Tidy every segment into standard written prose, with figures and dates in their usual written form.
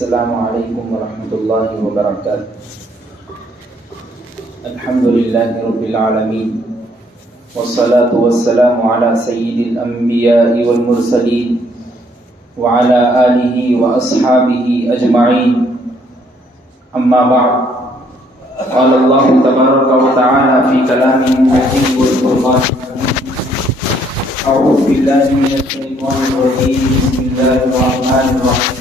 السلام علیکم ورحمۃ اللہ وبرکاتہ۔ الحمد للہ رب العالمین والصلاة والسلام علی سید الانبیاء والمرسلین وعلی آلہ واصحابہ اجمعین، اما بعد، قال اللہ تبارک وتعالی فی کلامہ الحکیم والفرقان المجید، اعوذ باللہ من الشیطان الرجیم، بسم اللہ الرحمن الرحیم،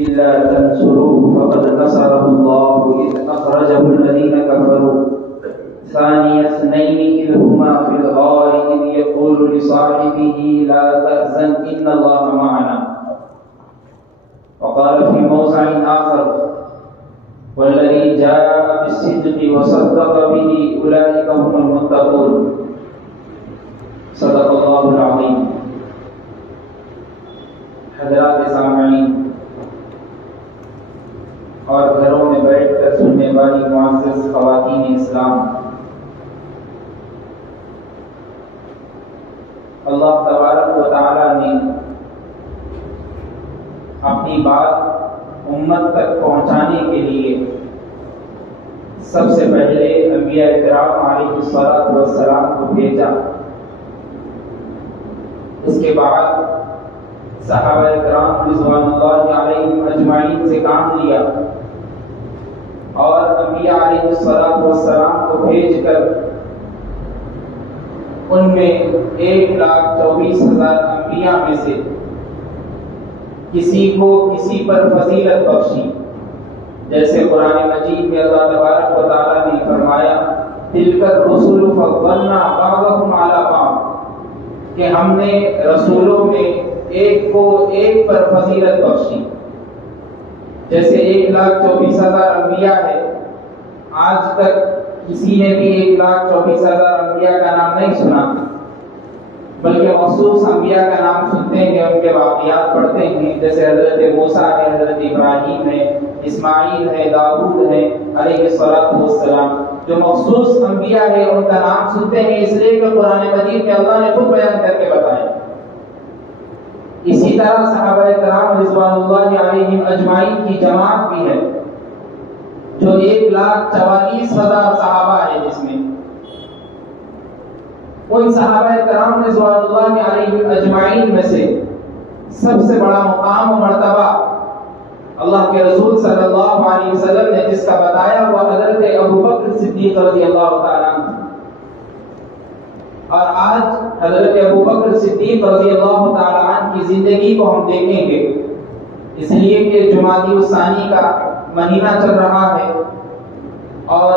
إلا تنصروه فقد نصره الله إذ أخرجه الذين كفروا ثاني اثنين إذ هما في الغار إذ يقول لصاحبه لا تحزن إن الله معنا، وقال في موضع آخر والذي جاء بالصدق وصدق به أولئك هم المتقون، صدق الله العظيم۔ حضرات سامعین اور گھروں میں بیٹھ کر سننے والی معزز خواتین اسلام، اللہ تبارک و تعالی نے اپنی بات امت تک پہنچانے کے لیے سب سے پہلے انبیاء کرام علیہ الصلوۃ والسلام کو بھیجا، اس کے بعد صحابہ کرام رضوان اللہ علیہم اجمعین سے کام لیا اور انبیاء علیہ الصلوۃ والسلام کو بھیج کر ان میں 1,24,000 انبیاء میں سے کسی کو کسی پر فضیلت بخشی، جیسے قرآن مجید میں اللہ تبارک و تعالی نے فرمایا تلک الرسل فضلنا بعضهم علی بعض، کہ ہم نے رسولوں میں ایک کو ایک پر فضیلت بخشی۔ جیسے 1,24,000 انبیاء ہے، آج تک کسی نے بھی 1,24,000 انبیاء کا نام نہیں سنا، بلکہ مخصوص انبیاء کا نام سنتے ہیں، ان کے واقعات پڑھتے ہیں، جیسے حضرت موسیٰ ہے، حضرت ابراہیم ہے، اسماعیل ہے، داؤد ہے علیہ الصلوۃ والسلام، جو مخصوص انبیاء ہے ان کا نام سنتے ہیں، اس لیے کہ قرآن مجید میں اللہ نے خود بیان کر کے بتایا۔ اسی طرح صحابہ کرام رضوان اللہ علیہم اجمعین کی جماعت بھی ہے، جو 1,44,000 صحابہ ہے، جس میں ان صحابہ کرام رضوان اللہ علیہم اجمعین میں سے سب سے بڑا مقام و مرتبہ اللہ کے رسول صلی اللہ علیہ وسلم نے جس کا بتایا وہ حضرت ابوبکر صدیق رضی اللہ تعالیٰ عنہ، اور آج حضرت ابوبکر صدیق رضی اللہ تعالیٰ عنہ کی زندگی کو ہم دیکھیں گے، اس لیے کہ جمادی الثانی کا مہینہ چل رہا ہے اور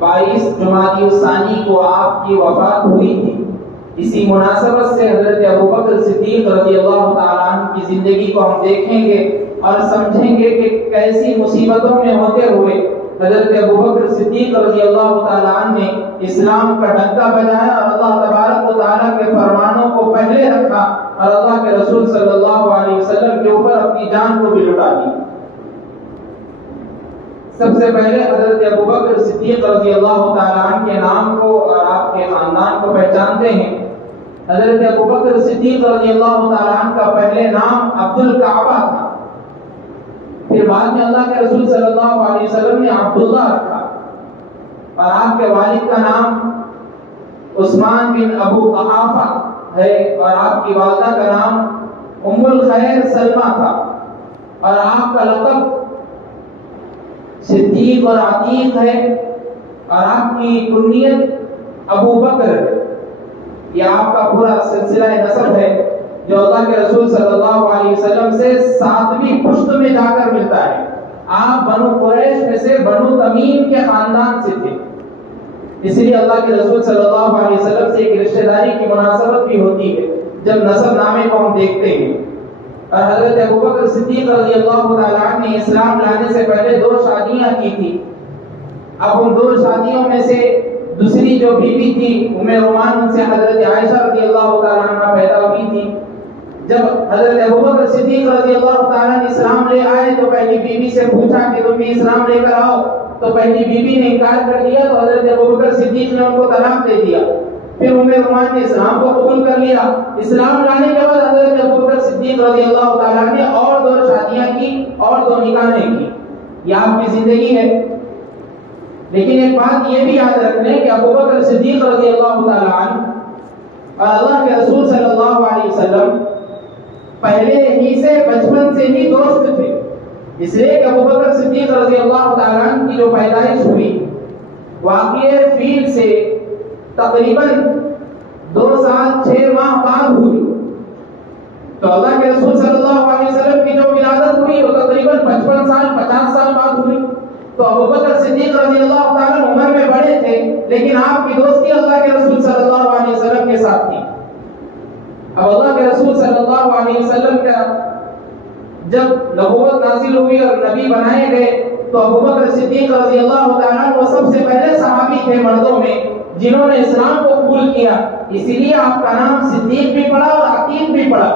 22 جمادی الثانی کو آپ کی وفات ہوئی تھی۔ اسی مناسبت سے حضرت ابوبکر صدیق رضی اللہ تعالیٰ عنہ کی زندگی کو ہم دیکھیں گے اور سمجھیں گے کہ کیسی مصیبتوں میں ہوتے ہوئے حضرت ابوبکر صدیق رضی اللہ تعالیٰ عنہ نے اسلام کا ڈنکا بجایا اور اللہ تبارک و تعالیٰ کے فرمانوں کو پہلے رکھا اور اللہ کے رسول صلی اللہ علیہ وسلم کے اوپر اپنی جان کو بھی لٹا دی۔ سب سے پہلے حضرت ابوبکر صدیق رضی اللہ تعالیٰ عنہ کے نام کو اور آپ کے خاندان کو پہچانتے ہیں۔ حضرت ابوبکر صدیق رضی اللہ تعالیٰ عنہ کا پہلے نام عبد الکعبہ تھا، پھر بعد میں اللہ کے رسول صلی اللہ علیہ وسلم نے عبداللہ رکھا، اور آپ کے والد کا نام عثمان بن ابو قحافہ ہے اور آپ کی والدہ کا نام ام الخیر سلمہ تھا، اور آپ کا لقب صدیق اور عتیق ہے، اور آپ کی کنیت ابو بکر، یہ آپ کا پورا سلسلہ نسب ہے جو اللہ کے رسول صلی اللہ علیہ وسلم سے 7ویں پشت میں جا کر ملتا ہے۔ آپ بنو قریش میں سے بنو تمیم کے خاندان سے تھے، اس لیے اللہ کے رسول صلی اللہ علیہ وسلم سے ایک رشتہ داری کی مناسبت بھی ہوتی ہے جب نسب نامے کو ہم دیکھتے ہیں۔ اور حضرت ابوبکر صدیق رضی اللہ تعالیٰ عنہ نے اسلام لانے سے پہلے 2 شادیاں کی تھی۔ اب ان 2 شادیوں میں سے دوسری جو بیوی تھی ام رومان، ان سے حضرت عائشہ رضی اللہ تعالیٰ عنہ پیدا ہوئی تھی۔ جب حضرت ابوبکر صدیق رضی اللہ تعالیٰ عنہ اسلام لے آئے تو پہلی بیوی سے پوچھا کہ تم بھی اسلام لے کر آؤ، تو پہلی بیوی نے انکار کر دیا، تو حضرت ابوبکر صدیق نے ان کو طلاق دے دیا۔ پھر رومان نے اسلام کو قبول کر لیا. اسلام لانے کے بعد حضرت ابوبکر صدیق رضی اللہ تعالیٰ نے اور 2 شادیاں کی اور 2 نکاحیں کی. یہ آپ کی زندگی ہے. لیکن ایک بات یہ بھی یاد رکھ لیں کہ ابوبکر صدیق رضی اللہ تعالیٰ عنہ اور اللہ کے رسول صلی اللہ علیہ وسلم پہلے ہی سے بچپن سے ہی دوست تھے. اس لیے کہ ابوبکر صدیق رضی اللہ تعالیٰ عنہ کی جو پیدائش ہوئی واقعہ فیل سے تقریباً 2 سال 6 ماہ بعد ہوئی. تو اللہ کے رسول صلی اللہ علیہ وسلم کی جو ولادت ہوئی وہ تقریباً 55 سال 50 سال بعد ہوئی. تو ابوبکر صدیق رضی اللہ تعالیٰ عمر میں بڑے تھے لیکن آپ کی دوستی اللہ کے رسول صلی اللہ علیہ وسلم کے ساتھ تھی. اب اللہ کے رسول صلی اللہ علیہ وسلم کا جب نبوت نازل ہوئی اور نبی بنائے گئے تو ابوبکر صدیق رضی اللہ تعالیٰ وہ سب سے پہلے صحابی تھے مردوں میں جنہوں نے اسلام کو قبول کیا. اسی لیے آپ کا نام صدیق بھی پڑا اور عتیق بھی پڑا.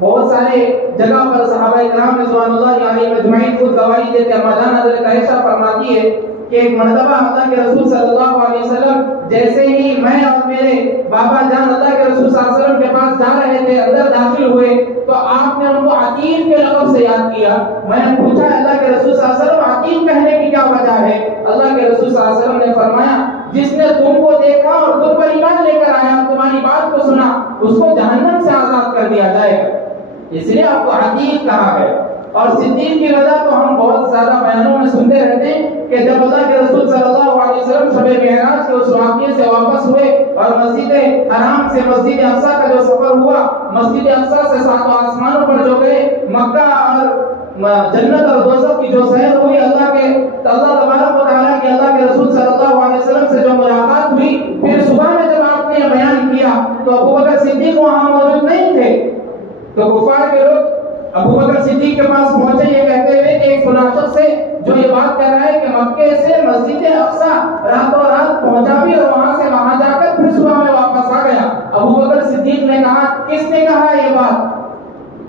بہت سارے جگہ پر صحابہ کرام رضوان اللہ علیہ مجمعین خود گواہی دیتے. اما جان حضرت عائشہ فرماتی ہے کہ ایک مرتبہ اللہ کے رسول صلی اللہ علیہ وسلم جیسے ہی میں اور میرے بابا جان اللہ کے رسول صلی اللہ علیہ وسلم کے پاس جا رہے تھے اندر داخل ہوئے تو آپ نے ان کو عتیق کے لقب سے یاد کیا. میں نے پوچھا اللہ کے رسول صلی اللہ علیہ وسلم عتیق کہنے کی کیا وجہ ہے؟ اللہ کے رسول صلی اللہ علیہ وسلم نے فرمایا جس نے تم کو دیکھا اور تم پر ایمان لے کر آیا تمہاری بات کو سنا اس کو جہنم سے آزاد کر دیا جائے گا. اس لیے آپ کو عتیق کہا ہے. اور صدیق کی وجہ تو ہم بہت زیادہ بیانوں میں سنتے رہتے ہیں کہ جب اللہ کے رسول صلی اللہ علیہ وسلم شب معراج کے اس واقعے سے واپس ہوئے اور مسجد حرام سے مسجد اقصی کا جو سفر ہوا مسجد اقصی سے 7 آسمانوں پر جو گئے مکہ اور جنت اور دوزخ کی جو سیر ہوئی اللہ تبارک و تعالیٰ کے اللہ کے رسول صلی اللہ علیہ وسلم سے جو ملاقات ہوئی پھر صبح میں جب آپ نے بیان کیا تو ابوبکر صدیق وہاں موجود نہیں تھے. تو کفار کے لوگ ابوبکر صدیق کے پاس پہنچے یہ کہتے ہوئے کہ ایک فلاں شخص سے جو یہ بات کر رہا ہے کہ مکے سے مسجد اقصی راتوں رات پہنچا بھی اور وہاں سے وہاں جا کر پھر صبح میں واپس آ گیا. ابوبکر صدیق نے کہا کس نے کہا یہ بات؟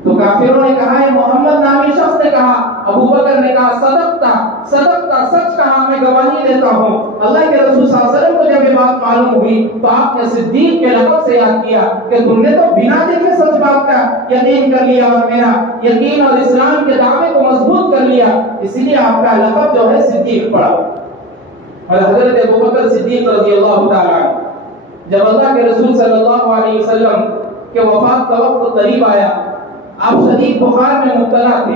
تو کافروں نے کہا ہے محمد نامی شخص نے کہا. ابوبکر نے کہا صدقتا سچ کہا میں گواہی دیتا ہوں. اللہ کے رسول صلی اللہ علیہ وسلم کو جب یہ بات معلوم ہوئی تو آپ نے صدیق کے لقب سے یاد کیا کہ تم نے تو بنا دیکھے سچ بات کا یقین کر لیا اور میرا یقین اور اسلام کے دعوے کو مضبوط کر لیا. اسی لیے آپ کا لقب جو ہے صدیق پڑا. اور حضرت ابوبکر صدیق رضی اللہ تعالیٰ جب اللہ کے رسول صلی اللہ علیہ وسلم کے وفات کا وقت قریب آیا آپ شدید بخار میں مبتلا تھے.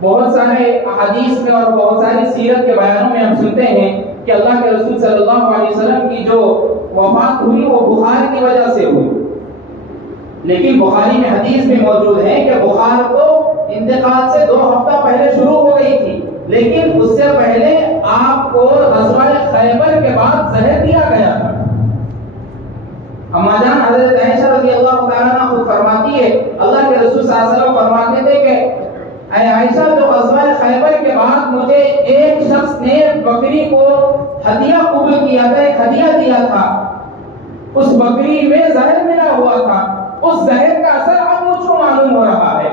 بہت سارے احادیث میں اور بہت ساری سیرت کے بیانوں میں ہم سنتے ہیں کہ اللہ کے رسول صلی اللہ علیہ وسلم کی جو وفات ہوئی وہ بخار کی وجہ سے ہوئی. لیکن بخاری میں حدیث بھی موجود ہے کہ بخار تو انتقال سے 2 ہفتہ پہلے شروع ہو گئی تھی لیکن اس سے پہلے آپ کو غزوہ خیبر کے بعد زہر دیا گیا تھا. اما جان حضرت عائشہ رضی اللہ تعالیٰ عنہ خود فرماتی ہے اللہ کے رسول صلی اللہ علیہ وسلم فرماتے تھے کہ اے عائشہ جو غزوہ خیبر کے بعد مجھے ایک شخص نے بکری کو ہدیہ قبول کیا تھا ایک ہدیہ دیا تھا اس بکری میں زہر ملا ہوا تھا اس زہر کا اثر اب مجھ کو معلوم ہو رہا ہے.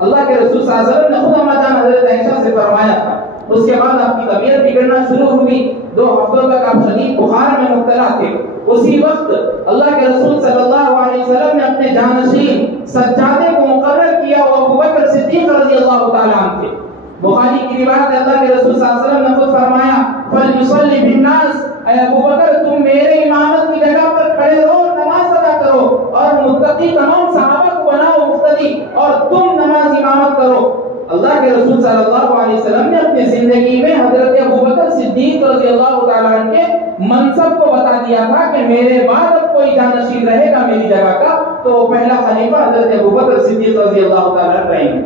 اللہ کے رسول صلی اللہ علیہ وسلم نے خود اما جان حضرت عائشہ سے فرمایا تھا. اس کے بعد آپ کی طبیعت بگڑنا شروع ہوئی 2 ہفتوں تک آپ شدید بخار میں مبتلا تھے. اسی وقت اللہ کے رسول صلی اللہ علیہ وسلم نے اپنے جانشین سجادے کو مقرر کیا وہ ابوبکر صدیق رضی اللہ تعالیٰ عنہ تھے. بخاری کی روایت اللہ کے رسول صلی اللہ علیہ وسلم نے خود فرمایا فَلْيُصَلِّ بِالنَّاسِ اے ابوبکر تم میرے امامت کی جگہ پر کھڑے رہو نماز ادا کرو اور متقی تمام صحابہ کو بناؤ مقتدی اور تم نماز امامت کرو. اللہ کے رسول صلی اللہ علیہ وسلم نے اپنی زندگی میں حضرت ابوبکر صدیق رضی اللہ تعالیٰ عنہ کے منصب کو بتا دیا تھا کہ میرے بعد اب کوئی جانشین رہے گا میری جگہ کا تو پہلا خلیفہ حضرت ابوبکر صدیق رضی اللہ تعالیٰ عنہ رہیں گے.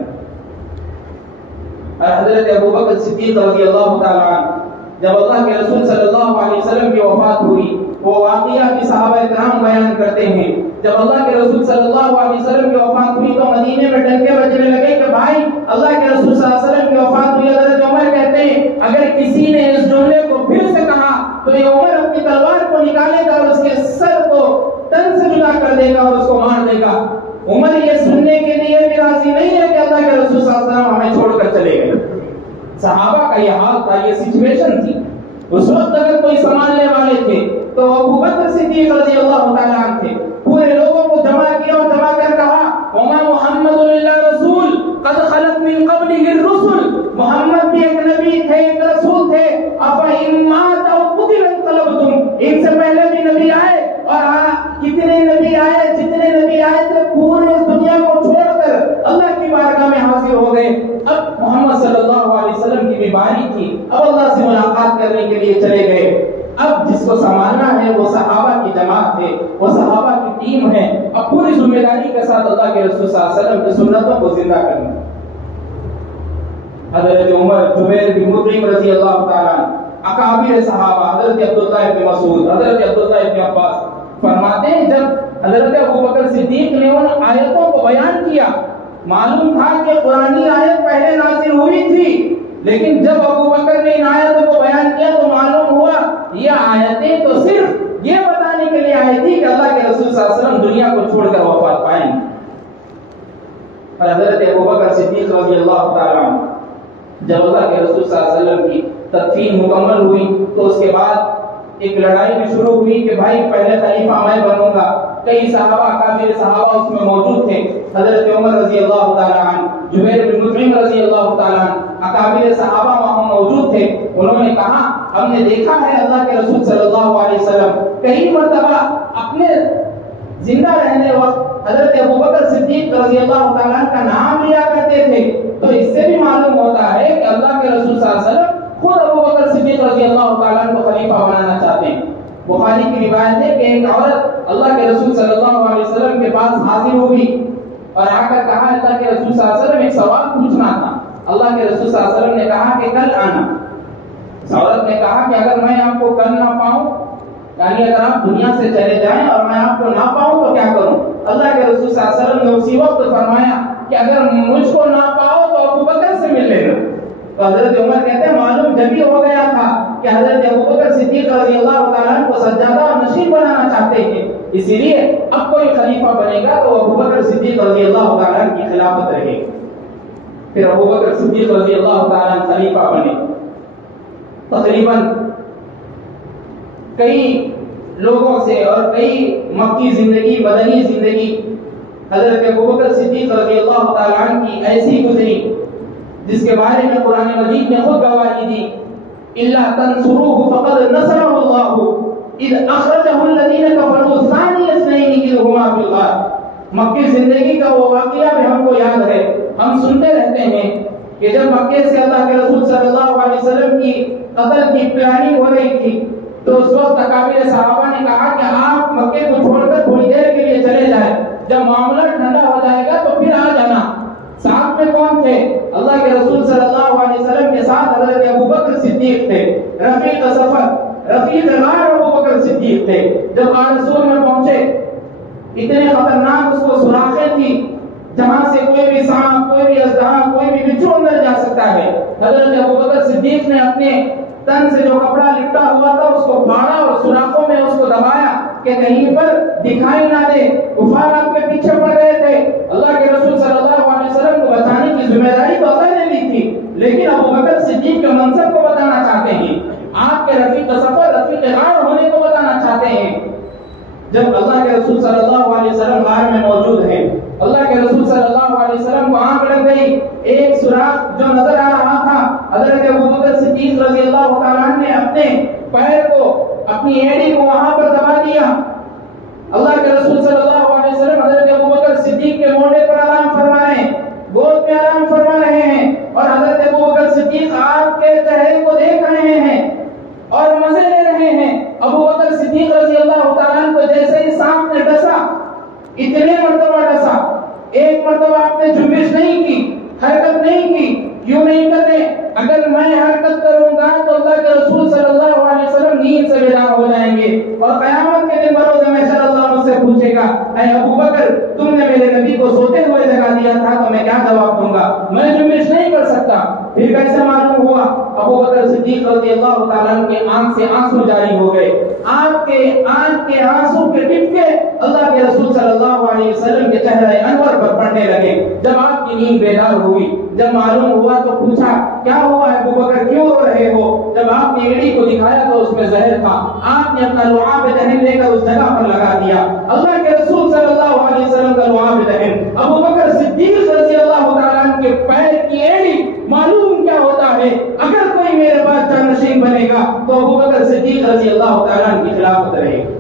اور حضرت ابوبکر صدیق رضی اللہ تعالیٰ عنہ جب اللہ کے رسول صلی اللہ علیہ وسلم کی وفات ہوئی وہ واقعہ کی صحابہ کرام بیان کرتے ہیں. جب اللہ کے رسول صلی اللہ علیہ وسلم کی وفات ہوئی تو مدینے میں ڈنکے بجنے لگے کہ بھائی اللہ کے رسول صلی اللہ علیہ وسلم کی وفات ہوئی. حضرت عمر کہتے ہیں اگر کسی نے اس جملے کو پھر سے کہا تو یہ عمر اپنی تلوار کو نکالے گا اور اس کے سر کو تن سے جدا کر دے گا اور اس کو مار دے گا. عمر یہ سننے کے لیے بھی راضی نہیں ہے کہ اللہ کے رسول صلی اللہ علیہ وسلم ہمیں چھوڑ کر چلے گئے. صحابہ کا یہ حال تھا یہ سچویشن تھی. اس وقت اگر کوئی سنبھالنے والے تھے تو ابوبکر صدیق رضی اللہ اللہ تعالیٰ عنہ تھے. پورے لوگوں کو جمع کیا اور جمع کر کہا وما محمد الا رسول قد خلت من قبله الرسل. محمد بھی ایک نبی تھے, ایک رسول تھے. افإن مات او قتل انقلبتم. ان سے پہلے بھی نبی آئے اور کتنے نبی آئے, جتنے نبی آئے تھے پورے اس دنیا کو چھوڑ کر اللہ کی بارگاہ میں حاضر ہو گئے. اب محمد صلی اللہ علیہ وسلم کی بیماری تھی, اب اللہ سے ملاقات کرنے کے لیے چلے گئے. اب جس کو سنبھالنا ہے وہ صحابہ کی جماعت ہے, وہ صحابہ کی ٹیم ہے. اب پوری ذمہ داری کے ساتھ اللہ کے رسول صلی اللہ علیہ وسلم کی سنتوں کو زندہ کرنا. حضرت عمر, جبیر بن مطعم رضی اللہ تعالیٰ عنہ, اکابر صحابہ, حضرت عبداللہ ابن مسعود, حضرت عبداللہ ابن عباس فرماتے ہیں جب حضرت ابوبکر صدیق نے ان آیتوں کو بیان کیا, معلوم تھا کہ قرآنی آیت پہلے نازل ہوئی تھی, لیکن جب ابوبکر نے ان آیتوں کو بیان کیا تو معلوم ہوا یہ آیتیں تو صرف یہ بتانے کے لیے آئی تھی کہ اللہ کے رسول صلی اللہ علیہ وسلم دنیا کو چھوڑ کر وفات پائیں. اور حضرت ابوبکر صدیق رضی اللہ تعالیٰ عنہ جب اللہ کے رسول صلی اللہ علیہ وسلم کی تدفین مکمل ہوئی تو اس کے بعد ایک لڑائی بھی شروع ہوئی کہ بھائی پہلے خلیفہ میں بنوں گا. کئی صحابہ, اکابر صحابہ اس میں موجود تھے. حضرت عمر رضی اللہ تعالیٰ عنہ, جبیر بن مطعم رضی اللہ تعالیٰ عنہ, اکابر صحابہ وہاں موجود تھے. انہوں نے کہا ہم نے دیکھا ہے اللہ کے رسول صلی اللہ علیہ وسلم کئی مرتبہ اپنے زندہ رہنے وقت حضرت ابوبکر صدیق رضی اللہ تعالیٰ عنہ کا نام لیا کرتے تھے. تو اس سے بھی معلوم ہوتا ہے کہ اللہ کے رسول صلی اللہ علیہ وسلم خود ابوبکر صدیق رضی اللہ تعالیٰ عنہ کو خلیفہ بنانا چاہتے ہیں. بخاری کی روایت ہے کہ ایک عورت اللہ کے رسول صلی اللہ علیہ وسلم کے پاس حاضر ہوئی اور آ کر کہا اللہ کے رسول صلی اللہ علیہ وسلم ایک سوال پوچھنا تھا. اللہ کے رسول صلی اللہ علیہ وسلم نے کہا کہ کل آنا. اس عورت نے کہا کہ اگر میں آپ کو کل نہ پاؤں, یعنی اگر آپ دنیا سے چلے جائیں اور میں آپ کو نہ پاؤں تو کیا کروں؟ اللہ کے رسول صلی اللہ علیہ وسلم نے اسی وقت فرمایا کہ اگر مجھ کو نہ پاؤ تو ابوبکر سے مل لینا. تو حضرت عمر کہتے ہیں معلوم جب ہو گیا تھا کہ حضرت ابوبکر صدیق رضی اللہ تعالیٰ عنہ کو سجادہ اور نشین بنانا چاہتے تھے, اسی لیے اب کوئی خلیفہ بنے گا تو ابوبکر صدیق رضی اللہ تعالیٰ عنہ کی خلافت رہے گی. پھر ابوبکر صدیق رضی اللہ تعالیٰ عنہ خلیفہ بنے. تقریباً کئی لوگوں سے اور کئی مکی زندگی, مدنی زندگی حضرت ابوبکر صدیق رضی اللہ تعالیٰ عنہ کی ایسی گزری جس کے بارے میں قرآن مجید نے خود گواہی دی. الا تنصروه فقد نصره الله اذ اخرجه الذين كفروا ثاني اثنين اذ هما في الغار. مکی زندگی کا وہ واقعہ بھی ہم کو یاد ہے. ہم سنتے رہتے ہیں کہ جب مکے سے اللہ کے رسول صلی اللہ علیہ وسلم کی قتل کی پلاننگ ہو رہی تھی تو اس وقت اکابر صحابہ نے کہا کہ آپ مکے کو چھوڑ کر تھوڑی دیر کے لیے چلے جائیں, جب معاملہ ٹھنڈا ہو جائے گا تو پھر آ جانا. ساتھ میں کون تھے؟ اللہ کے رسول صلی اللہ علیہ وسلم کے ساتھ حضرت ابوبکر صدیق تھے, رفیق سفر, رفیق غار ابوبکر صدیق تھے. جب غار رسول میں پہنچے اتنے خطرناک اس کو سوراخیں تھی جہاں سے کوئی بھی سانپ, کوئی بھی اژدہا, کوئی بھی بچھو اندر جا سکتا ہے. حضرت ابوبکر صدیق نے اپنے تن سے جو کپڑا لپٹا ہوا تھا اس کو پھاڑا اور سوراخوں میں اس کو دبایا کہ کہیں پر دکھائی نہ دے. کفار آپ کے پیچھے پڑ رہے تھے. اللہ کے رسول صلی اللہ علیہ وسلم کو بچانے کی ذمہ داری تو اللہ نے لی تھی, لیکن ابوبکر صدیق کے منصب کو بتانا چاہتے ہیں, آپ کے رفیق سفر, رفیق غار ہونے کو بتانا چاہتے ہیں. جب اللہ کے رسول صلی اللہ علیہ وسلم غار میں موجود ہیں, اللہ کے رسول صلی اللہ علیہ وسلم کو آنکھ لگ گئی. ایک سوراخ جو نظر آ رہا تھا, حضرت ابوبکر صدیق رضی اللہ تعالیٰ عنہ نے اپنے پیر کو, اپنی ایڑی کو وہاں پر دبا دیا. اللہ کے رسول صلی اللہ علیہ وسلم حضرت ابوبکر صدیق کے موڑے پر آرام فرما رہے ہیں, گود میں آرام فرما رہے ہیں, اور حضرت ابوبکر صدیق آپ کے چہرے کو دیکھ رہے ہیں اور مزے لے رہے ہیں. ابوبکر صدیق رضی اللہ تعالیٰ عنہ کو جیسے ہی سانپ نے ڈسا, اتنے مرتبہ ڈسا, ایک مرتبہ آپ نے جنبش نہیں کی, حرکت نہیں کی. کیوں نہیں کرتے؟ اگر میں حرکت کروں گا تو اللہ کے رسول صلی اللہ علیہ وسلم نیند سے بیدار ہو جائیں گے اور قیامت کے دن بروز محشر اللہ مجھ سے پوچھے گا اے ابوبکر تم نے میرے نبی کو سوتے ہوئے جگا دیا تھا تو میں کیا جواب دوں گا؟ میں جنبش نہیں کر سکتا. پھر کیسے معلوم ہوا؟ ابوبکر صدیق رضی اللہ تعالیٰ عنہ کے آنکھ سے آنسو جاری ہو گئے. آپ کے آنکھ کے آنسو کے ٹپکے اللہ کے رسول صلی اللہ علیہ وسلم کے چہرے انور پر پڑنے لگے. جب آپ کی نیند بیدار ہوئی, جب معلوم ہوا تو پوچھا کیا ہوا ہے ابو بکر کیوں رو رہے ہو؟ جب آپ نے ایڑی کو دکھایا تو اس میں زہر تھا، آپ نے اپنا لعاب دہن لے کر اس جگہ پر لگا دیا۔ اللہ کے رسول صلی اللہ علیہ وسلم کا لعاب دہن ابو بکر صدیق رضی اللہ تعالیٰ عنہ کے پیر کی ایڑی، معلوم کیا ہوتا ہے اگر کوئی میرے پاس جانشین بنے گا تو ابو بکر صدیق رضی اللہ تعالیٰ عنہ کی خلافت رہے گی۔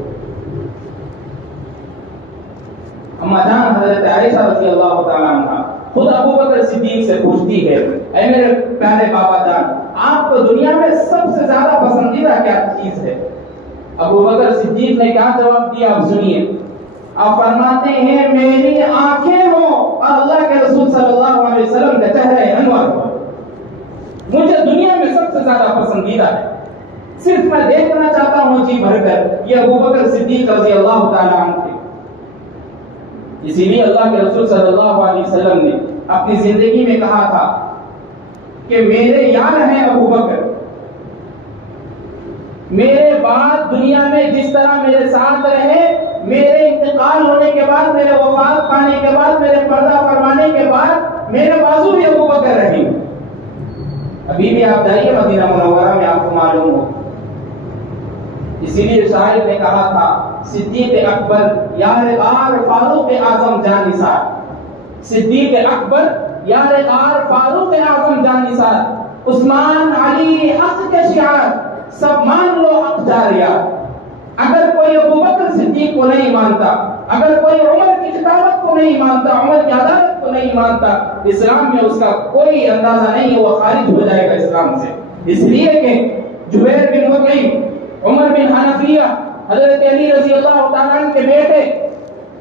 اما جان حضرت عائشہ رضی اللہ تعالیٰ عنہ خود ابو بکر صدیق سے پوچھتی ہے، اے میرے پیارے بابا جان، آپ کو دنیا میں سب سے زیادہ پسندیدہ کیا چیز ہے؟ ابو بکر صدیق نے کیا جواب دیا آپ سنیے۔ آپ فرماتے ہیں میری آنکھیں ہوں اور اللہ کے رسول صلی اللہ علیہ وسلم کا چہرہ انور ہو، مجھے دنیا میں سب سے زیادہ پسندیدہ ہے، صرف میں دیکھنا چاہتا ہوں جی بھر کر۔ یہ ابو بکر صدیق رضی اللہ تعالیٰ عنہ تھے۔ اسی لیے اللہ کے رسول صلی اللہ علیہ وسلم نے اپنی زندگی میں کہا تھا کہ میرے یار ہیں ابو بکر، میرے بعد دنیا میں جس طرح میرے ساتھ رہے، میرے انتقال ہونے کے بعد، میرے وفات پانے کے بعد، میرے پردہ فرمانے کے بعد میرے بازو بھی ابو بکر رہے۔ ابھی بھی آپ جائیے مدینہ منورہ میں، آپ کو معلوم ہو۔ اسی لیے شاعر نے کہا تھا صدیق اکبر یار غار فاروق اعظم جانثار، صدیق اکبر یار غار فاروق اعظم جانثار، عثمان علی حق کے شعار، سب مان لو حق جاریہ۔ اگر کوئی ابو بکر صدیق کو نہیں مانتا، اگر کوئی عمر کی کتابت کو نہیں مانتا، عمر کی عدالت کو نہیں مانتا، اسلام میں اس کا کوئی اندازہ نہیں، وہ خارج ہو جائے گا اسلام سے۔ اس لیے کہ جبیر بن مطعم، عمر بن حنفیہ، حضرت علی رضی اللہ تعالیٰ عنہ کے بیٹے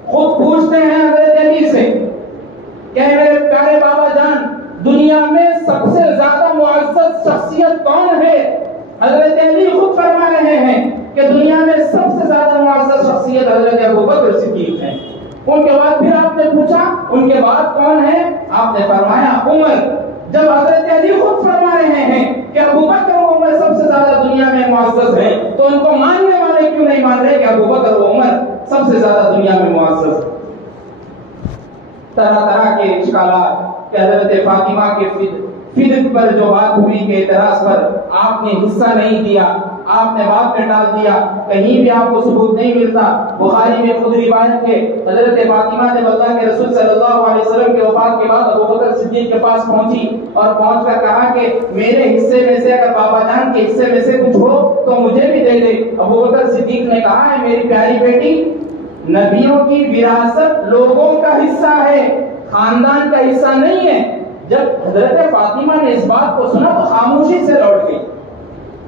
خود پوچھتے ہیں حضرت علی سے کہ میرے پیارے بابا جان، دنیا میں سب سے زیادہ معزز شخصیت کون ہے؟ حضرت علی خود فرما رہے ہیں کہ دنیا میں سب سے زیادہ معزز شخصیت حضرت ابو بکر صدیق ہیں۔ ان کے بعد پھر آپ نے پوچھا ان کے بعد کون ہے؟ آپ نے فرمایا عمر۔ جب حضرت علی خود فرما رہے ہیں کہ ابو بکر و عمر سب سے زیادہ دنیا میں معزز ہیں، تو ان کو ماننے والے کیوں نہیں مان رہے کہ ابو بکر و عمر سب سے زیادہ دنیا میں معزز؟ طرح طرح کے اشکالات کہ حضرت فاطمہ کے فدق پر جو بات ہوئی کے اعتراض پر آپ نے حصہ نہیں دیا، آپ نے بات میں ڈال دیا، کہیں بھی آپ کو ثبوت نہیں ملتا۔ بخاری میں خود روایت ہے حضرت فاطمہ نے اللہ کے رسول صلی اللہ علیہ وسلم کے وفات کے بعد ابو بکر صدیق کے پاس پہنچی اور پہنچ کر کہا کہ میرے حصے میں سے اگر بابا جان کے حصے میں سے کچھ ہو تو مجھے بھی دے دے۔ ابو بکر صدیق نے کہا ہے میری پیاری بیٹی، نبیوں کی وراثت لوگوں کا حصہ ہے، خاندان کا حصہ نہیں ہے۔ جب حضرت فاطمہ نے اس بات کو سنا تو خاموشی سے لوٹ گئی۔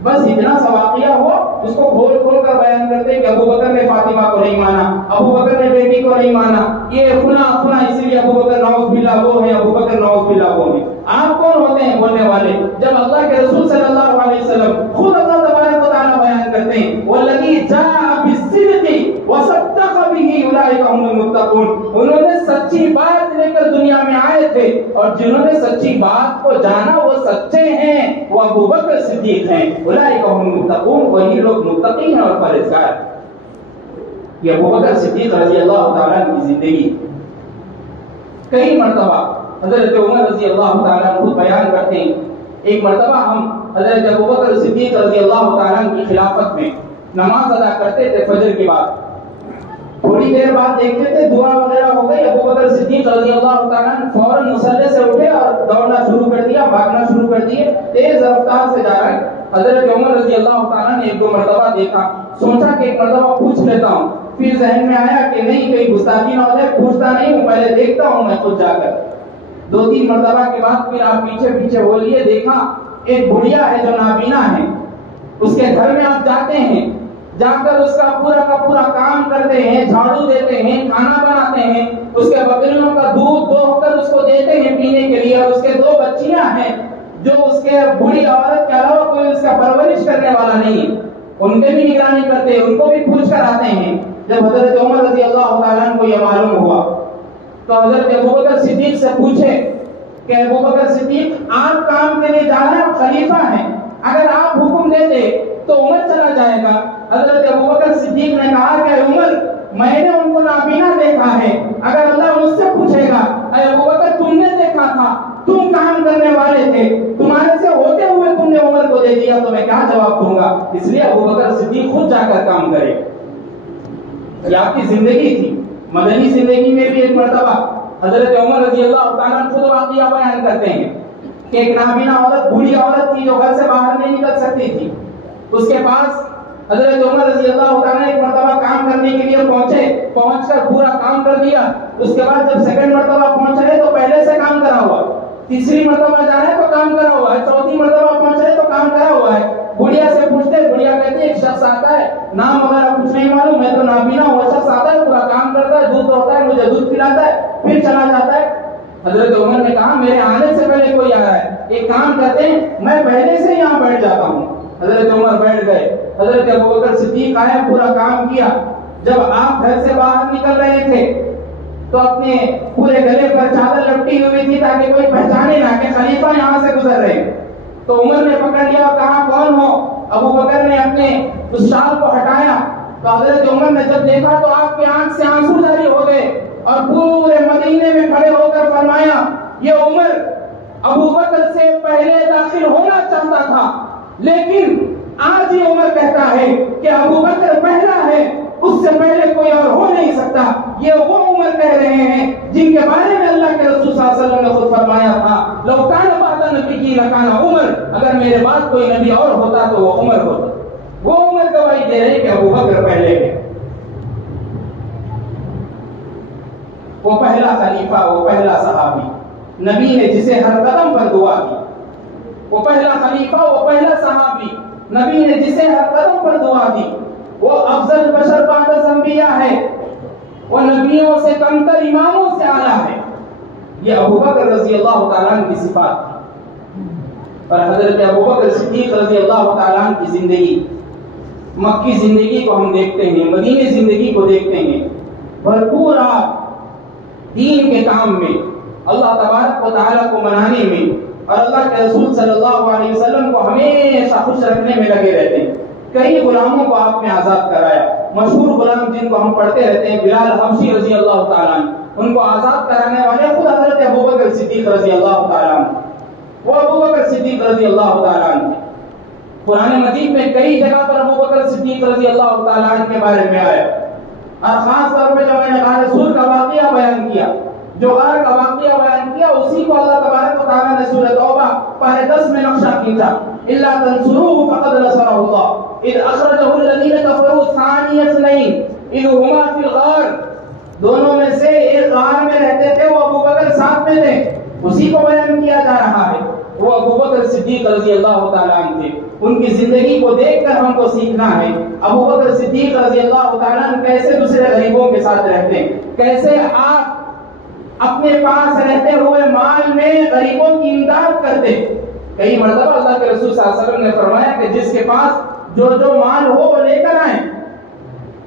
بس اتنا سا واقعہ ہوا، اس کو کھول کھول کر بیان کرتے کہ ابو بکر نے فاطمہ کو نہیں مانا، ابو بکر نے بیٹی کو نہیں مانا، یہ فلاں اسی لیے ابو بکر نعوذ باللہ وہ ہے، ابو بکر نعوذ باللہ وہ ہے۔ آپ کون ہوتے ہیں بولنے والے؟ جب اللہ کے رسول صلی اللہ علیہ وسلم خود اللہ تبارک و تعالیٰ بیان کرتے ہیں والذی جاء بالصدق وصدق به اولئک هم المتقون، انہوں نے سچی بات لے کر دنیا میں آئے تھے اور جنہوں نے سچی بات کو جانا وہ سچے ہیں، وہ ابو بکر صدیق ہیں۔ اولئک هم المتقون، وہی لوگ متقی ہیں اور پرہیزگار۔ یہ ابو بکر صدیق رضی اللہ تعالیٰ عنہ کی زندگی کئی مرتبہ حضرت عمر رضی اللہ تعالیٰ عنہ بیان کرتے ہیں۔ ایک مرتبہ ہم حضرت ابو بکر صدیق رضی اللہ تعالیٰ عنہ کی خلافت میں نماز ادا کرتے تھے فجر کے بعد، تھوڑی دیر بعد دیکھتے تھے دعا وغیرہ ہو گئی، ابو بکر صدیق رضی اللہ تعالیٰ عنہ فوراً مصلی سے اٹھے اور دوڑنا شروع کر دیا، بھاگنا شروع کر دیے، تیز رفتار سے جا رہے۔ حضرت عمر رضی اللہ تعالیٰ نے ایک دو مرتبہ دیکھا، سوچا کہ ایک مرتبہ پوچھ لیتا ہوں، پھر ذہن میں آیا کہ نہیں کہیں گستاخی نہ ہو جائے، پوچھتا نہیں ہوں، پہلے دیکھتا ہوں میں خود جا کر۔ دو تین مرتبہ کے بعد پھر آپ پیچھے پیچھے بولیے، دیکھا ایک بڑھیا ہے جو نابینا ہے، اس کے گھر میں آپ جاتے ہیں، جا کر اس کا پورا کام کرتے ہیں، جھاڑو دیتے ہیں، کھانا بناتے ہیں، اس کے بکریوں کا دودھ دوہ کر اس کو دیتے ہیں پینے کے لیے، اور اس کے دو بچیاں ہیں جو اس کے بوڑھی عورت کے علاوہ کوئی اس کا پرورش کرنے والا نہیں ہے، ان کے بھی نگرانی کرتے ہیں، ان کو بھی پوچھ کر آتے ہیں۔ جب حضرت عمر رضی اللہ تعالیٰ عنہ کو یہ معلوم ہوا تو حضرت ابو بکر صدیق سے پوچھے کہ ابو بکر صدیق آپ کام کے لیے جا رہے ہیں، خلیفہ ہیں، اگر آپ حکم دیتے تو عمر چلا جائے گا۔ حضرت ابو بکر صدیق نے کہا کہ عمر میں نے ان کو نابینا دیکھا ہے، اگر اللہ مجھ سے پوچھے گا اے ابو بکر تم نے دیکھا تھا تم کام کرنے والے تھے، تمہارے سے ہوتے ہوئے تم نے عمر کو دے دیا تو میں کیا جواب دوں گا؟ اس لیے ابوبکر صدیق خود جا کر کام کرے۔ یہ آپ کی زندگی تھی۔ مدنی زندگی میں بھی ایک مرتبہ حضرت عمر رضی اللہ تعالیٰ خود واقعہ بیان کرتے ہیں کہ ایک نابینا عورت، بوڑھی عورت تھی جو گھر سے باہر نہیں نکل سکتی تھی۔ اس کے پاس حضرت عمر رضی اللہ تعالیٰ ایک مرتبہ کام کرنے کے لیے پہنچے، پہنچ کر پورا کام کر دیا۔ اس کے بعد جب سیکنڈ مرتبہ پہنچ رہے تو پہلے سے کام کرا ہوا، تیسری مرتبہ جا رہے تو کام کرا ہوا ہے، چوتھی مرتبہ پہنچ رہے تو کام کرا ہوا ہے۔ بڑھیا سے پوچھتے، بڑھیا کہتے ایک شخص آتا ہے، نام وغیرہ کچھ نہیں معلوم، میں تو نابینا ہوں، وہ شخص آتا ہے پورا کام کرتا ہے، دودھ دوہتا ہے، مجھے دودھ پلاتا ہے، پھر چلا جاتا ہے۔ حضرت عمر نے کہا میرے آنے سے پہلے کوئی آ رہا ہے، ایک کام کرتے ہیں میں پہلے سے یہاں بیٹھ جاتا ہوں۔ حضرت عمر بیٹھ گئے، حضرت ابوبکر صدیق آئے، پورا کام کیا۔ جب آپ گھر سے باہر نکل رہے تھے تو اپنے پورے گلے پر چادر لپٹی ہوئی تھی تاکہ کوئی پہچانے نہ کہ خلیفہ یہاں سے گزر رہے ہیں۔ تو عمر نے پکڑ لیا اور کہا کون ہو؟ ابوبکر نے اپنے اس شال کو ہٹایا تو حضرت عمر نے جب دیکھا تو آپ کی آنکھ سے آنسو جاری ہو گئے اور پورے مدینے میں کھڑے ہو کر فرمایا یہ عمر ابوبکر سے پہلے داخل ہونا چاہتا تھا، لیکن آج یہ عمر کہتا ہے کہ ابوبکر پہلا ہے، اس سے پہلے کوئی اور ہو نہیں سکتا۔ یہ وہ عمر کہہ رہے ہیں جن کے بارے میں اللہ کے رسول صلی اللہ علیہ وسلم نے خود فرمایا تھا لو کان بعد نبی کی لکان عمر، اگر میرے بعد کوئی نبی اور ہوتا تو وہ عمر ہوتا۔ وہ عمر گواہی دے رہے کہ ابوبکر پہلے ہے، وہ پہلا خلیفہ، وہ پہلا صحابی، نبی نے جسے ہر قدم پر دعا کی، وہ پہلا خلیفہ، وہ پہلا صحابی، نبی نے جسے ہر قدم پر دعا دی، وہ افضل بشر بعد الانبیاء ہے، وہ نبیوں سے کمتر اماموں سے اعلیٰ ہے۔ یہ ابوبکر رضی اللہ تعالیٰ عنہ کی صفات تھی۔ اور حضرت ابوبکر صدیق رضی اللہ تعالیٰ عنہ کی زندگی، مکی زندگی کو ہم دیکھتے ہیں، مدینی زندگی کو دیکھتے ہیں، بھرپور آپ دین کے کام میں، اللہ تبارک و تعالیٰ کو منانے میں اور اللہ کے رسول صلی اللہ علیہ وسلم کو ہمیشہ خوش رکھنے میں لگے رہتے ہیں۔ کئی غلاموں کو آپ نے آزاد کرایا، مشہور غلام جن کو ہم پڑھتے رہتے ہیں بلال حبشی رضی اللہ تعالیٰ عنہ، ان کو آزاد کرانے والے خود حضرت ابوبکر صدیق رضی اللہ تعالیٰ عنہ، وہ ابوبکر صدیق رضی اللہ تعالیٰ عنہ۔ قرآن مجید میں کئی جگہ پر ابوبکر صدیق رضی اللہ تعالیٰ عنہ کے بارے میں آیا، اور خاص طور پہ جو میں نے غار سور کا واقعہ بیان کیا، جو غار کا واقعہ بیان کیا اسی کو اللہ تبارک و تعالیٰ نے سورۃ توبہ پارے 10 میں نقشہ کھینچا، الا تنصروه فقد نصره الله اذ اخرجه الذين كفروا ثاني اثنين اذ هما في الغار، دونوں میں سے ایک غار میں رہتے تھے، وہ ابوبکر ساتھ میں تھے، اسی کو بیان کیا جا رہا ہے۔ وہ ابوبکر صدیق رضی اللہ تعالیٰ عنہ تھے، ان کی زندگی کو دیکھ کر ہم کو سیکھنا ہے۔ ابوبکر صدیق رضی اللہ تعالیٰ عنہ کیسے دوسرے غریبوں کے ساتھ رہتے ہیں، کیسے آپ اپنے پاس رہتے ہوئے مال میں غریبوں کی امداد کرتے۔ کئی مرتبہ اللہ کے رسول صلی اللہ علیہ وسلم نے فرمایا کہ جس کے پاس جو جو مال ہو وہ لے کر آئیں،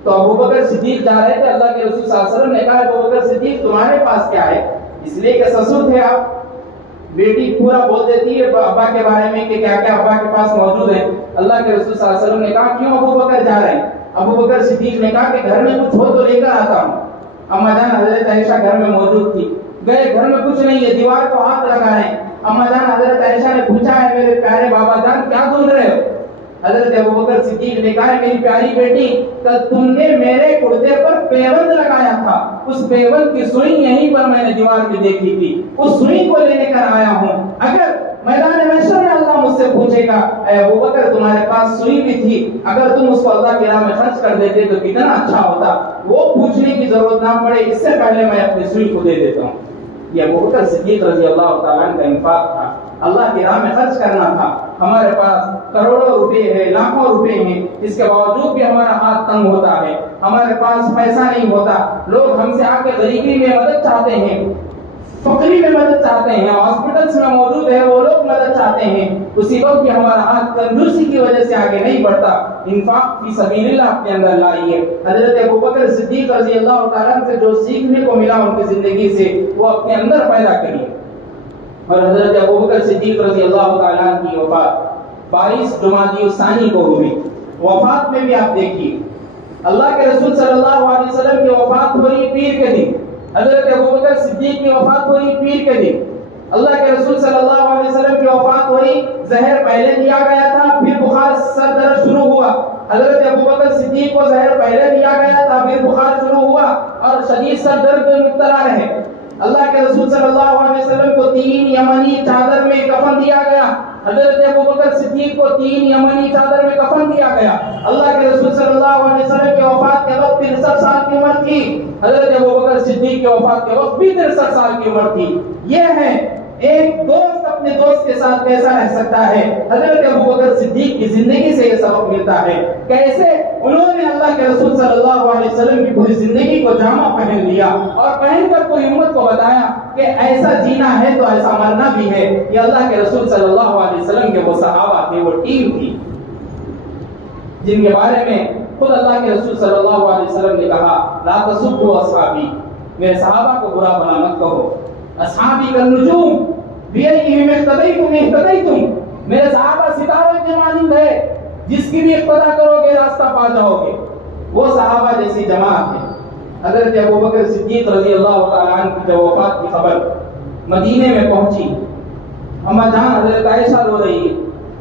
تو ابوبکر صدیق جا رہے تھے، اللہ کے رسول صلی اللہ علیہ وسلم نے کہا ابوبکر صدیق تمہارے پاس کیا ہے؟ اس لیے کہ سسر تھے آپ، بیٹی پورا بول دیتی ہے ابا کے بارے میں کہ کیا کیا ابا کے پاس موجود ہے۔ اللہ کے رسول صلی اللہ علیہ وسلم نے کہا کیوں ابوبکر جا رہے ہیں؟ ابوبکر صدیق نے کہا کہ گھر میں کچھ ہو تو لے کر آتا ہوں۔ اما جان حضرت عائشہ گھر میں موجود تھی، گئے گھر میں کچھ نہیں ہے، دیوار کو ہاتھ لگا رہے ہیں۔ اما جان حضرت عائشہ نے پوچھا ہے میرے پیارے بابا جان کیا ڈھونڈ رہے ہو؟ حضرت ابوبکر صدیق نے کہا میری پیاری بیٹی کہ تم نے میرے کرتے پر پیوند لگایا تھا، اس پیوند کی سوئی یہیں پر میں نے دیوار میں دیکھی تھی، اس سوئی کو لینے کر آیا ہوں۔ اگر میدان محشر میں اللہ مجھ سے پوچھے گا اے ابوبکر تمہارے پاس سوئی بھی تھی، اگر تم اس کو اللہ کی راہ میں خرچ کر دیتے تو کتنا اچھا ہوتا، وہ پوچھنے کی ضرورت نہ پڑے، اس سے پہلے میں اپنی سوئی کو دے دیتا ہوں۔ یہ ابوبکر صدیق رضی اللہ تعالیٰ عنہ کا انفاق تھا، اللہ کی راہ میں خرچ کرنا تھا۔ ہمارے پاس کروڑوں روپے ہیں، لاکھوں روپے ہیں، اس کے باوجود بھی ہمارا ہاتھ تنگ ہوتا ہے، ہمارے پاس پیسہ نہیں ہوتا، لوگ ہم سے آ کے غریبی میں مدد چاہتے ہیں، فقری میں مدد چاہتے ہیں، ہاسپٹلس میں موجود ہے وہ لوگ مدد چاہتے ہیں، اسی وقت بھی ہمارا ہاتھ کنجوسی کی وجہ سے آگے نہیں بڑھتا۔ انفاق فی سبیل اللہ اپنے اندر لائیے۔ حضرت ابوبکر صدیق رضی اللہ تعالیٰ سے جو سیکھنے کو ملا ان کی زندگی سے وہ اپنے اندر پیدا کریے۔ اور حضرت ابوبکر صدیق رضی اللہ تعالیٰ کی وفات 22 جمادی الثانی کو ہوئی۔ وفات میں بھی آپ دیکھیے اللہ کے رسول صلی اللہ علیہ وسلم کی وفات ہو رہی پیر کے دن، حضرت ابوبکر صدیق کی وفات ہو رہی پیر کے دن، اللہ کے رسول صلی اللہ علیہ وسلم کی وفات ہوئی، زہر پہلے دیا گیا تھا، پھر بخار سر درد شروع ہوا. حضرت ابوبکر صدیق کو زہر پہلے دیا گیا تھا، پھر بخار شروع ہوا اور شدید سر درد میں مبتلا رہے. اللہ کے رسول صلی اللہ علیہ وسلم کو 3 یمنی چادر میں کفن دیا گیا. حضرت ابوبکر صدیق کو 3 یمنی چادر میں کفن دیا گیا. اللہ کے رسول صلی اللہ علیہ وسلم کی وفات کے وقت 63 سال کی عمر تھی. حضرت ابوبکر صدیق کی وفات کے وقت بھی 63 سال کی عمر تھی. یہ ہے ایک دوست اپنے دوست کے ساتھ کیسا رہ سکتا ہے. حضرت ابوبکر صدیق کی زندگی سے یہ سبق ملتا ہے، کیسے انہوں نے اللہ کے رسول صلی اللہ علیہ وسلم کی پوری زندگی کو جامہ پہن لیا اور پہن کر پوری امت کو بتایا کہ ایسا جینا ہے تو ایسا مرنا بھی ہے. یہ اللہ کے رسول صلی اللہ علیہ وسلم کے وہ صحابہ تھے، وہ ٹیم تھی جن کے بارے میں خود اللہ کے رسول صلی اللہ علیہ وسلم نے کہا لا تسبوا اصحابی، میرے صحابہ کو برا بنا مت کہو. اصحابی کالنجوم بیئیہم اقتدیتم اہتدیتم، میرے صحابہ ستارے کے مانند ہے، جس کی بھی اقتدا کرو گے راستہ پا جاؤ گے. وہ صحابہ جیسی جماعت ہے. حضرت ابوبکر صدیق رضی اللہ تعالیٰ عنہ کی جب وفات کی خبر مدینے میں پہنچی، اما جان حضرت عائشہ رو رہی ہے.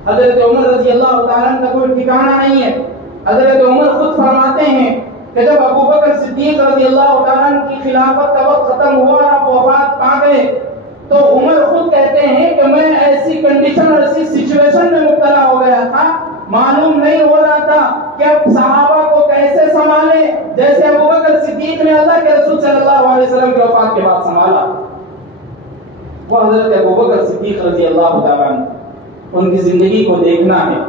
حضرت عمر رضی اللہ تعالیٰ عنہ کا کوئی ٹھکانہ نہیں ہے. حضرت عمر خود فرماتے ہیں کہ جب ابوبکر صدیق رضی اللہ تعالیٰ عنہ کی خلافت کا وقت ختم ہوا اور آپ وفات پا گئے تو عمر خود کہتے ہیں کہ میں ایسی کنڈیشن اور ایسی سچویشن میں مبتلا ہو گیا تھا، معلوم نہیں ہو رہا تھا کہ اب صحابہ کو کیسے سنبھالے، جیسے ابوبکر صدیق نے اللہ کے رسول صلی اللہ علیہ وسلم کی وفات کے بعد سنبھالا. وہ حضرت ابوبکر صدیق رضی اللہ تعالیٰ عنہ، ان کی زندگی کو دیکھنا ہے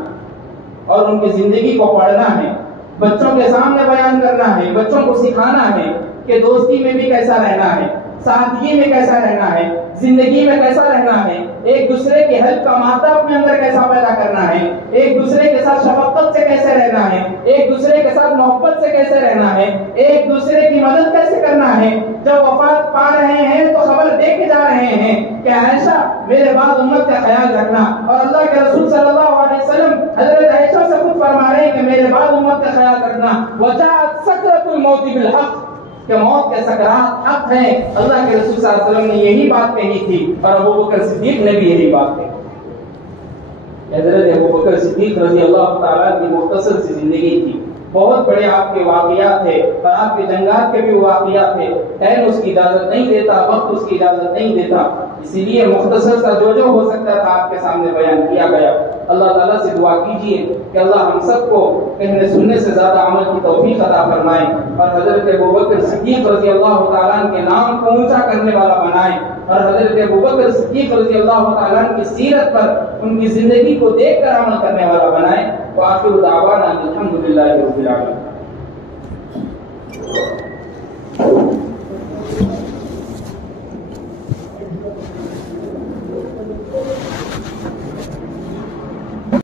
اور ان کی زندگی کو پڑھنا ہے، بچوں کے سامنے بیان کرنا ہے، بچوں کو سکھانا ہے کہ دوستی میں بھی کیسا رہنا ہے، سادگی میں کیسا رہنا ہے، زندگی میں کیسا رہنا ہے، ایک دوسرے کی ہیلپ کا مادہ اپنے اندر کیسا پیدا کرنا ہے، ایک دوسرے کے ساتھ شفقت سے کیسے رہنا ہے، ایک دوسرے کے ساتھ محبت سے کیسے رہنا ہے، ایک دوسرے کی مدد کیسے کرنا ہے. جب وفات پا رہے ہیں تو خبر دے کے جا رہے ہیں کہ عائشہ میرے بعد امت کا خیال رکھنا، اور اللہ کے رسول صلی اللہ علیہ وسلم حضرت عائشہ سے خود فرما رہے ہیں کہ میرے بعد امت کا خیال رکھنا. وجاءت سکرۃ الموت بالحق، کہ موت کے سکرات حق ہیں. اللہ کے رسول صلی اللہ علیہ وسلم نے یہی بات کہی تھی اور ابوبکر صدیق نے بھی یہی بات کہی. حضرت ابوبکر صدیق رضی اللہ تعالیٰ کی مختصر سی زندگی تھی، بہت بڑے آپ کے واقعات تھے اور آپ کے جنگات کے بھی واقعات تھے. ٹائم اس کی اجازت نہیں دیتا، وقت اس کی اجازت نہیں دیتا، اسی لیے مختصر سا جو ہو سکتا تھا آپ کے سامنے بیان کیا گیا. اللہ تعالیٰ سے دعا کیجیے کہ اللہ ہم سب کو کہنے سننے سے زیادہ عمل کی توفیق عطا فرمائے اور حضرت ابوبکر صدیق رضی اللہ تعالیٰ عنہ کے نام کو اونچا کرنے والا بنائے اور حضرت ابوبکر صدیق رضی اللہ تعالیٰ عنہ کی سیرت پر ان کی زندگی کو دیکھ کر عمل کرنے والا بنائے. وآخر دعوانا الحمدللہ رب العالمین.